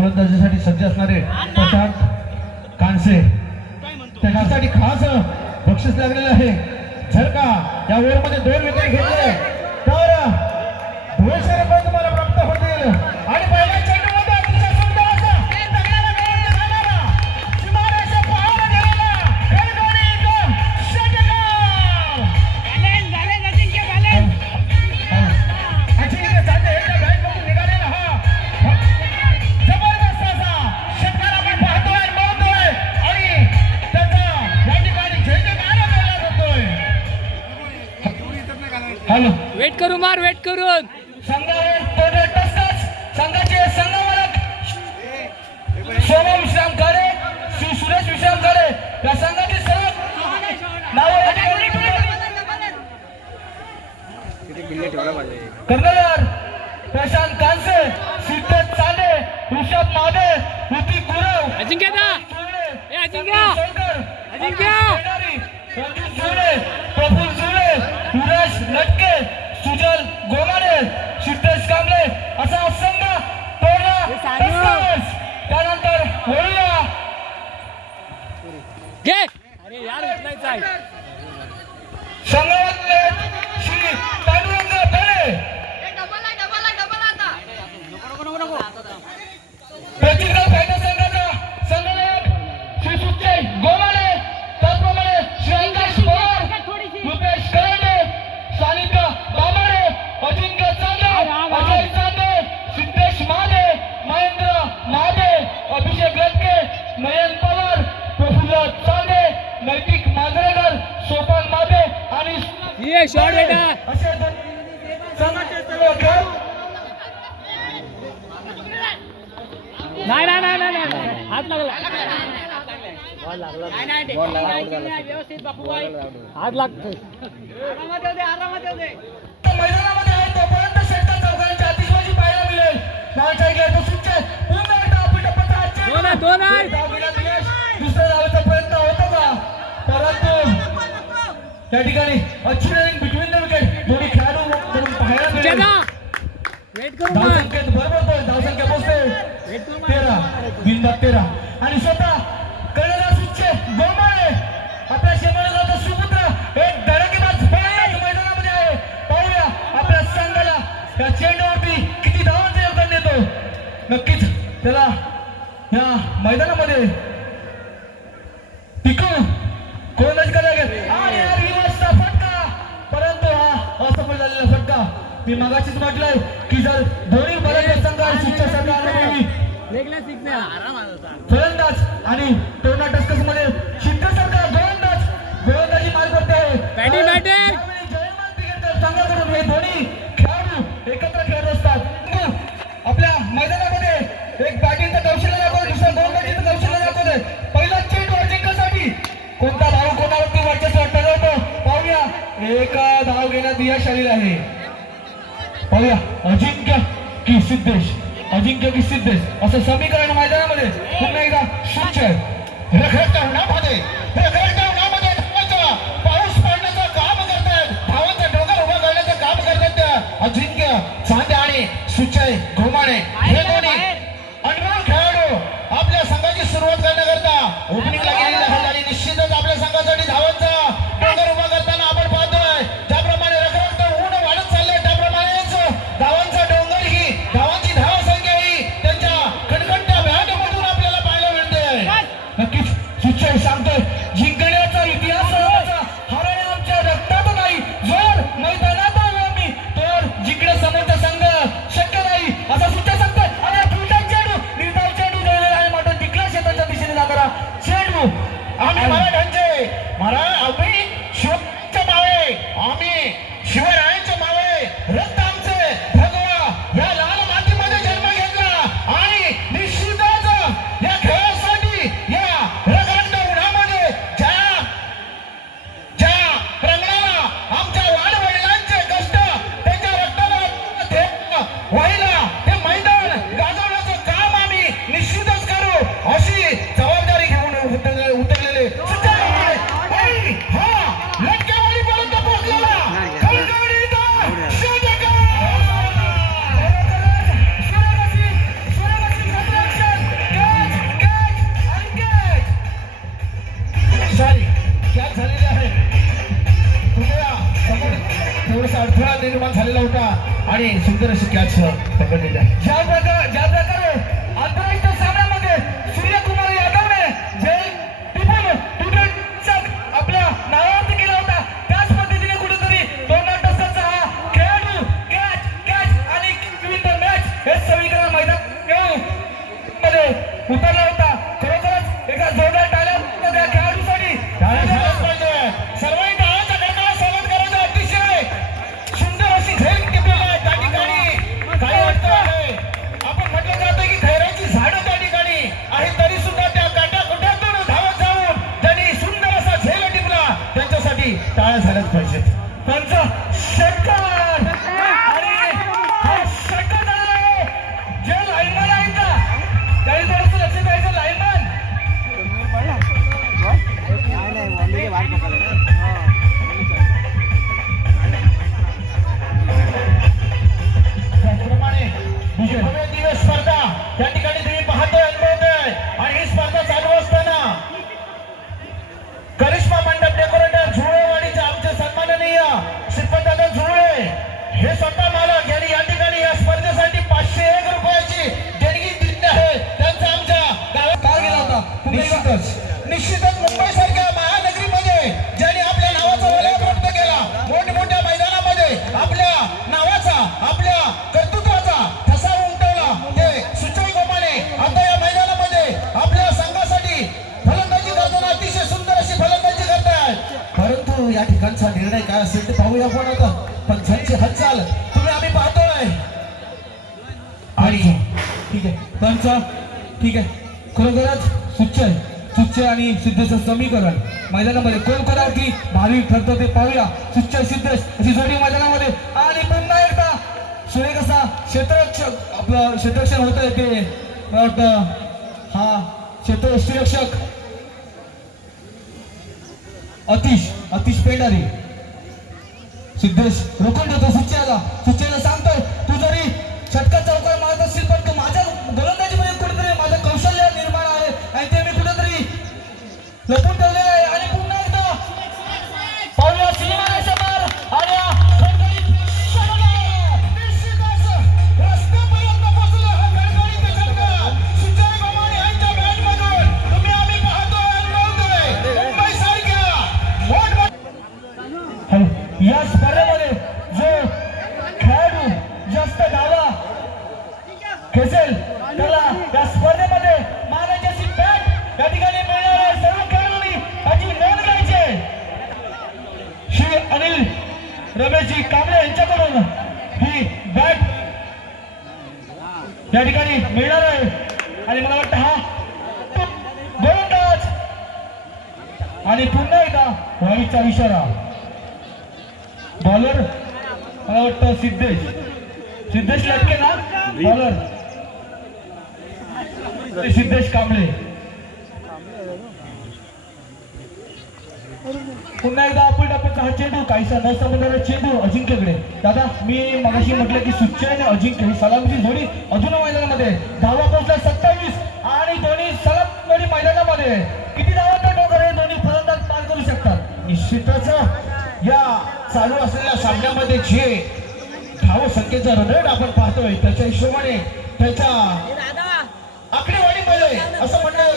गोलंदाजीसाठी सज्ज असणारे प्रशांत कानसे त्याच्यासाठी खास बक्षीस लागलेलं आहे. जर का या ओव्हरमध्ये 2 विकेट घेतले तर 200 रुपये तुम्हाला प्राप्त होतील. आणि पहिल्या चेंडूमध्ये अतिशय सुंदर असा तगड्याला गोल झालेला सीमारेषा पार गेलेला खडगोणी षटकार. अजिंक्य चांदे याच्या बॅटमधून निघालेला हा जबरदस्त असा षटकार आपण पाहतोय बघतोय आणि त्याचा या ठिकाणी जयजयकार केला जातोय. हॅलो वेट करू मार वेट करून संघाचे संघमालक सोमम विश्राम काळे श्री सुरेश विश्राम काळे या संघाचे सर्व नाव कर्णधार प्रशांत कानसे सिद्धेश चांदे ऋषभ मादे ऋतिक गुरव अजिंक्य दा अजिंक्य अजिंक्य संजू जुळे प्रफुल जुळे युवराज लटके सुजल गोमाडे सिद्धेश कांबळे असा संघ तोडला. त्यानंतर होळीला घे अरे यार उचलायचं आहे संघातले श्री पांडुरंग बने प्रतिगाव फायटर संघाचा संघनायक श्री सुजय गोमाडे त्याचप्रमाणे श्री आकाश पवार रुपेश करंडे सानिका बाबाडे अजिंक्य चांदे अजय चांदे सिद्धेश मादे महेंद्र मादे अभिषेक लटके नयन पवार प्रफुल्ल चांदे नैतिक मांजरेकर सोपान मादे आणि ये शॉट बेटा असे संघाचे सर्व खेळ नाही नाही नाही नाही नाही हात लागला व्यवस्थित बापूबाई हात लागतो मैदानामध्ये आहे तोपर्यंत षटकार चौकांची आतिषबाजी पाहायला मिळेल. नावाच्या ऐकल्या तो सुच्चे पुन्हा एकदा पिठपत्राचे दोन आहे दुसऱ्या धावेचा प्रयत्न होतो का परंतु त्या ठिकाणी अच्छी रनिंग बिटवीन द विकेट दोन्ही खेळाडू म्हणून पाहायला मिळेल. वेट करू धावसंख्येत भर पडतोय धावसंख्या पोहोचते 13 बिंदा 13 आणि स्वतः कर्णधार सुच्चे गोमाळे आपल्या शेमाळगावचा सुपुत्र एक धडकेबाज फलंदाज मैदानामध्ये आहे. पाहूया आपल्या संघाला त्या चेंडूवरती किती धावांचे योगदान देतो. नक्कीच त्याला या मैदानामध्ये टिकून गोलंदाजी करायला लागेल. आणि रिवर्सचा फटका परंतु हा असफल झालेला फटका. मी मगाशीच म्हटलंय की जर दोन्ही बलाढ्य संघ आणि सुच्चे संघ अनुभवी फलंदाज आणि टोर्ना टस्कर्स मध्ये शिंदे सरकार गोलंदाजी मार्ग करते आहे. संघाकडून हे दोन्ही खेळाडू एकत्र खेळत असतात. आपल्या मैदानामध्ये एक बॅटिंगचं कौशल्य दाखवत दुसऱ्या गोलंदाजीचं कौशल्य दाखवतोय. पहिला चेंडू अजिंक्यसाठी कोणता धाव कोणावरती वर्चस्व वाटतं पाहूया. एक धाव घेण्यात यश आलेलं आहे. पाहूया अजिंक्य की सिद्धेश अजिंक्य की सिद्धेश असं समीकरण मैदानामध्ये पुन्हा एकदा सुच्चे रखरखत्या उन्हामध्ये पाऊस पडण्याचं काम करतायत धावांचा डोंगर उभा करण्याचं काम करतात त्या अजिंक्य चांदे आणि सुच्चे गोमाणे हे दोन्ही अनुभवी खेळाडू आपल्या संघाची सुरुवात करण्याकरता ओपनिंगला गेलेले आहेत. आणि निश्चितच आपल्या संघासाठी धावांचा डोंगर उभा करताना आपण पाहतोय ज्याप्रमाणे रखरखतं ऊन वाढत चाललंय त्याप्रमाणेच धावांचा डोंगर ही धावांची धावसंख्या ही त्यांच्या खणखणत्या बॅटमधून आपल्याला पाहायला मिळते. नक्कीच सुच्चे सांगतोय जिंकण्याचा इतिहास हरणे आमच्या रक्तात नाही. जोर मैदानात आलो आम्ही तर जिंकण्या समोरचा संघ शक्य नाही असा सुच्चे सांगतोय. आणि सुंदर अशी कॅच पकडलेली आहे. ज्या प्रकारे आंतरराष्ट्रीय सामन्यामध्ये सूर्यकुमार यादवने जय टिपून क्रिकेटचा आपल्या नावावरती केला होता, त्याच पद्धतीने कुठेतरी 2 हा खेळाडू कॅच आणि विविध मॅच हे सगळीकडे मैदान मध्ये उतरला होता. खरोखरच एका जोरदार टाळ्या त्या खेळाडूसाठी टाळ्या झाल्याच पाहिजे. सर्वांनी टाळ्यांचा कडकडाट स्वागत करायचं. अतिशय सुंदर अशी झेल टिपलेली आहे त्या ठिकाणी. काही वाटतं आहे, आपण म्हटलं जातं की खैराची झाडं त्या ठिकाणी आहे, तरी सुद्धा त्या काट्याकुट्यातून धावत जाऊन त्यांनी सुंदर असा झेल टिपला. त्यांच्यासाठी टाळ्या झाल्याच पाहिजेत. त्यांचा षटकार आणि हा षटकार झालेला आहे. जे लाईनमॅन आहेत ना, त्यांनी थोडंसं लक्ष द्यायचं. लाईनमॅन त्याचप्रमाणे भव्य दिव्य स्पर्धा त्या ठिकाणी तुम्ही पाहतोय, अनुभवतोय. आणि ही स्पर्धा चालू असताना करिश्मा मंडप डेकोरेटर झुळेवाडीचे आमचे सन्माननीय श्रीपतदादा झुळे हे स्वतः मालक यांनी या ठिकाणी या स्पर्धेसाठी 501 रुपयाची देणगी दिली आहे. त्यांचा आमच्या गावात काल गेला होता. निश्चितच मुंबई सारख्या महानगरीमध्ये ज्यांनी आपल्या नावाचा वलय प्राप्त केला, मोठमोठ्या मैदानामध्ये आपल्या नावाचा, आपल्या कर्तृत्वाचा ठसा उमटवला, ते सुचय गोमाने आता या मैदानामध्ये आपल्या संघासाठी फलंदाजी करताना अतिशय सुंदर अशी फलंदाजी करतायत. परंतु या ठिकाणचा निर्णय काय असेल ते पाहूया आपण आता. पण त्यांची हालचाल तुम्ही आम्ही पाहतोय. आणि ठीक आहे त्यांचा ठीक आहे. खरोखरच सुच्चय आणि सिद्धेशचं समीकरण मैदानामध्ये कोण कोणावरती भारी ठरतो ते पाहूया. सुच्चय सिद्धेश अशी जोडी मैदानामध्ये. आणि पुन्हा एकदा सुरेख असा क्षेत्ररक्षक आपलं क्षेत्ररक्षण होत आहे ते मला वाटतं हा क्षेत्ररक्षक अतिश पेंडारी. सिद्धेश रोखून देतो सुच्चयला सांगतोय, तू जरी षटकार चौकार मारत असशील पण तू माझ्या गोलंदाजीमध्ये कुठेतरी माझं कौशल्य निर्माण आहे आणि ते मी कुठेतरी लपून ठेवलेलं आहे. आणि पुन्हा एकदा पाहूया सीमारेषेवर आणि हा खडखडीत षटकार. निश्चितच रस्त्यापर्यंत पोहोचला हा खडखडीत षटकार. सुजय गोमाणे यांच्या बॅटमधून तुम्ही आम्ही पाहतोय, अनुभवतोय. मुंबई सारख्या या स्पर्धेमध्ये जो खेळाडू जास्त धावा खेचेल त्याला या स्पर्धेमध्ये मानाची बॅट या ठिकाणी मिळणार आहे. सर्व खेळाडूंनी त्याची नोंद घ्यायची आहे. श्री अनिल रमेशजी कांबळे यांच्याकडून ही बॅट या ठिकाणी मिळणार आहे. आणि मला वाटतं हा गोलंदाज आणि पुन्हा एकदा वाईचा इशारा. बॉलर मला वाटतं सिद्धेश लटके ना बॉलर सिद्धेश कांबळे. पुन्हा एकदा आपण हा चेंडू काहीसा न समजणारा चेंडू अजिंक्यकडे. दादा मी मगाशी म्हटलं की सुच्चय आणि अजिंक्य ही सलामीची जोडी अजून मैदानामध्ये. धावा पोहोचल्या 27 आणि दोन्ही सलग जोडी मैदानामध्ये. किती धावा तर डोकर हे दोन्ही फलंदाज पार करू शकतात. निश्चितच या चालू असलेल्या सामन्यामध्ये जे धाव संख्येचा रनरेट आपण पाहतोय त्याच्या हिशोबाने त्याच्या आकडेवारीमध्ये असं म्हणणं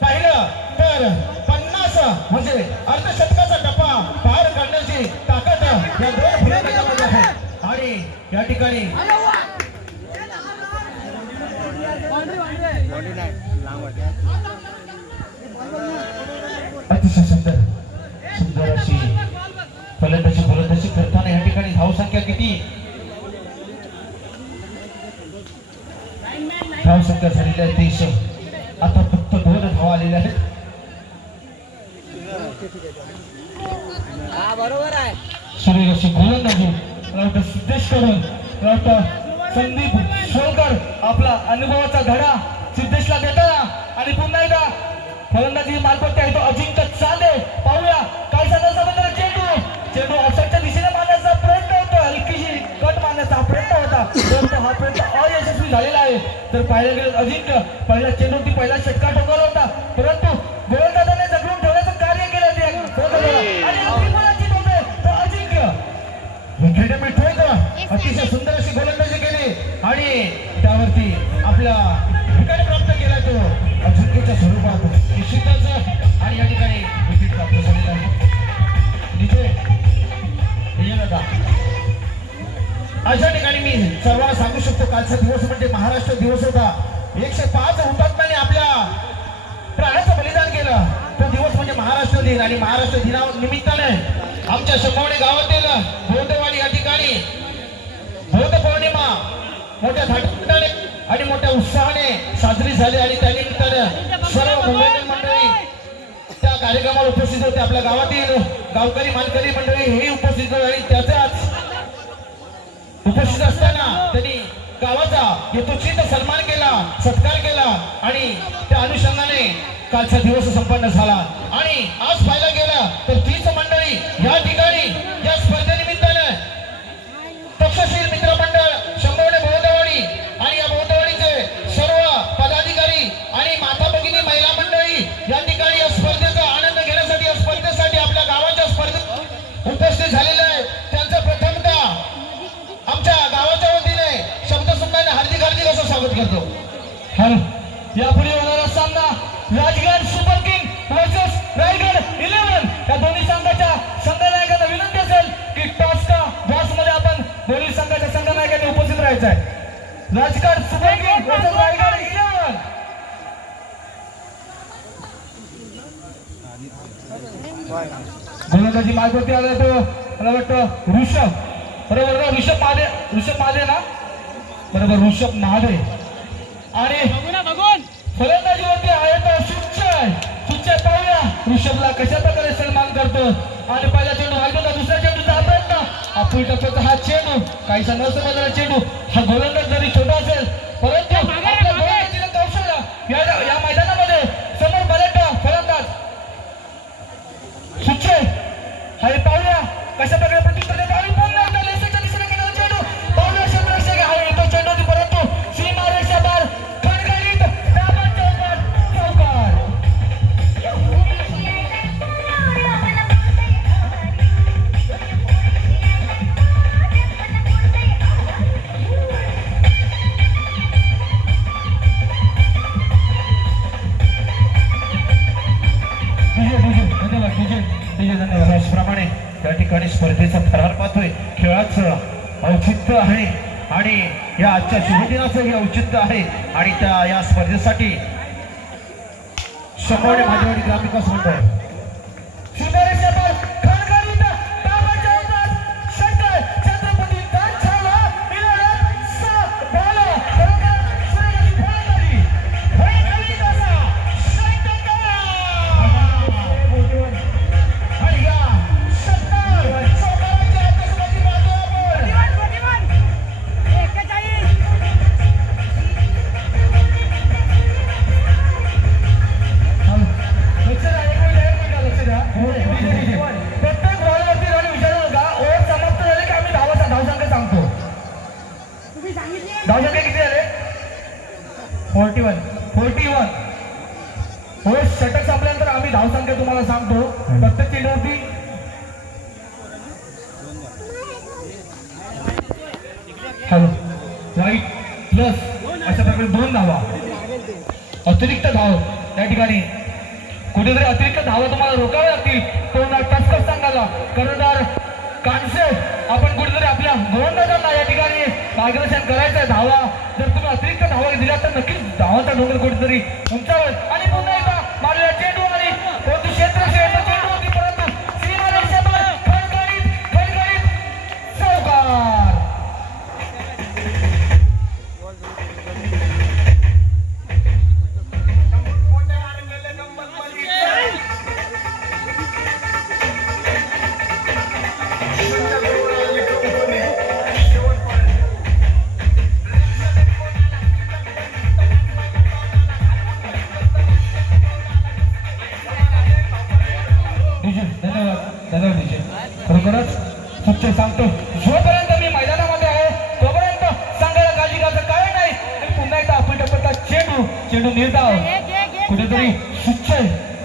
पाहिलं तर 50 म्हणजे अर्धशतकाचा टप्पा पार करण्याची ताकद या दोन फलंदाजांमध्ये आहे. आणि या ठिकाणी अतिशय सुंदर अशी फलंदाजी करताना या ठिकाणी धावसंख्या किती धावसंख्या झालेली आहे 23. आता फक्त 2 धावा आलेल्या आहेत. बरोबर आहे. सुरेख अशी गोलंदाजी मला वाटतं सिद्धेश करून मला वाटतं संदीप सोलकर आपला अनुभवाचा धडा सिद्धेशला देताना. आणि पुन्हा एकदा फलंदाजी मार्फत आहे तो अजिंक्य चाले. पाहूया काय समजलं चेंडू ऑफसाईडच्या दिशेने मारण्याचा प्रयत्न होतो. हलकीशी कट मारण्याचा हा प्रयत्न होता परंतु हा प्रयत्न अयशस्वी झालेला आहे. तर पाहायला गेलं अजिंक्य पहिला चेंडूवरती पहिला षटकार ठोकवला होता परंतु गोलंदाजाने जगलून ठेवण्याचं कार्य केलं ते आणि अंतिम गोलाची ठोकते तो अजिंक्य. विकेट मिळतोय का अतिशय सुंदर वरती आपल्या ठिकाणी प्राप्त केला तो झुंकेच्या स्वरूपात निश्चितच आणि या ठिकाणी विकेट प्राप्त झालेला आहे दादा. अशा ठिकाणी मी सर्वांना सांगू शकतो कालचा दिवस म्हणजे महाराष्ट्र दिवस होता. 105 हुतात्म्याने आपल्या प्राणाचं बलिदान केलं. तो दिवस म्हणजे महाराष्ट्र दिन आणि महाराष्ट्र दिना निमित्ताने आमच्या शंभवणे गावातील बौद्धवाडी या ठिकाणी बौद्ध पौर्णिमा मोठ्या थाटाने आणि मोठ्या उत्साहाने साजरी झाली आणि त्या निमित्ताने सर्व मुंबईकर मंडळी त्या कार्यक्रमाला उपस्थित होते. आपल्या गावातील गावकरी मानकरी मंडळी हे उपस्थित होते आणि त्याचाच उपस्थित असताना त्यांनी गावाचा यथोचित सन्मान केला, सत्कार केला आणि त्या अनुषंगाने कालचा दिवस संपन्न झाला. आणि आज पाहायला गेलं तर तीच मंडळी या ठिकाणी या स्पर्धेनिमित्ताने तक्षशील मित्रमंडळ शंभवणे बौद्धवाडी आणि या बौद्धवाडीचे सर्व पदाधिकारी आणि माता भगिनी महिला मंडळी या ठिकाणी या स्पर्धेचा आनंद घेण्यासाठी या स्पर्धेसाठी आपल्या गावाच्या स्पर्धेत उपस्थित झालेले आहे. त्यांचं प्रथमतः आमच्या गावाच्या वतीने शब्दसुखाने हार्दिक हार्दिक असं स्वागत करतो. यापुढे होणारा सामना Rajgad super king versus Raigad 11 या दोन्ही संघाच्या संघनायकांना विनंती असेल की टॉस मध्ये आपण दोन्ही संघाच्या संघनायकांनी उपस्थित राहायचं आहे. Rajgad super king versus Raigad 11. गोलंदाजी मार्गवरती आला तो मला वाटतं ऋषभ बरोबर ना. ऋषभ महादे ना बरोबर ऋषभ महादे आणि फलंदाजीवरती आहे तो सुच्चय पाहूया ऋषभला कशा प्रकारे सन्मान करतो. आणि पहिला चेंडू वाजवला, दुसऱ्या चेंडूचा प्रयत्न अपुरी टप्प्याचा हा चेंडू काही न समजणारा चेंडू. हा गोलंदाज जरी छोटा असेल परंतु आपल्या गोलंदाजीला कौशल्य या मैदानामध्ये समोर बलट फलंदाज सुच्चय हा पाहूया कशा प्रकारे प्रत्युत्तर देतो. आणि पुन्हा एकदा लेसेच्या दिशेने गेलेला चेंडू पाहूया क्षेत्ररक्षक आहे तो चेंडू होती परंतु सीमारेषा बार खणखणीत दाबा चौकार. त्याचप्रमाणे त्या ठिकाणी स्पर्धेचा थरार पाहतोय. खेळाचं औचित्य आहे आणि या आजच्या शुभदिनाचं हे औचित्य आहे आणि त्या या स्पर्धेसाठी शंभवणे भाजवाडी ग्रामविकास मंडळ धावसंख्या किती झाले? 41. हो षटक संपल्यानंतर आम्ही धावसंख्या तुम्हाला सांगतो. प्रत्येक चेंडूवरती राईट प्लस अशा प्रकारे 2 धावा अतिरिक्त धाव त्या ठिकाणी कुठेतरी अतिरिक्त धावा तुम्हाला रोखाव्या लागतील. कोणा टचकस सांगायला कर्णधार कानसे आपण कुठेतरी आपल्या गोलंदाजांना या ठिकाणी मार्गदर्शन करायचंय. धावा जर तुम्ही अतिरिक्त धावा दिल्या तर नक्कीच धावांचा डोंगर कुठेतरी उंचावेल. आणि पुन्हा एकदा मारलेला चेंडू आणि क्षेत्र चेंडू होती परंतु सीमारेषेवर खणखणीत चौकार. खरोखरच सुच्चे सांगतो जोपर्यंत मी मैदानामध्ये आहे तोपर्यंत सांगायला काळजी करायचं काय नाही. आणि पुन्हा एकदा आपण टप्प्याचा चेंडू निर्धाव कुठेतरी सुच्चे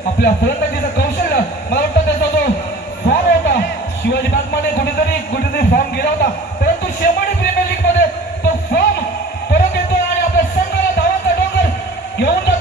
आपल्या फलंदाजीचं कौशल्य मला वाटतं त्याचा जो फॉर्म होता शिवाजी पार्कमध्ये कुठेतरी फॉर्म गेला होता परंतु शेवटी प्रीमियर लीग मध्ये तो फॉर्म परत येतो आणि आपल्या घेऊन जातो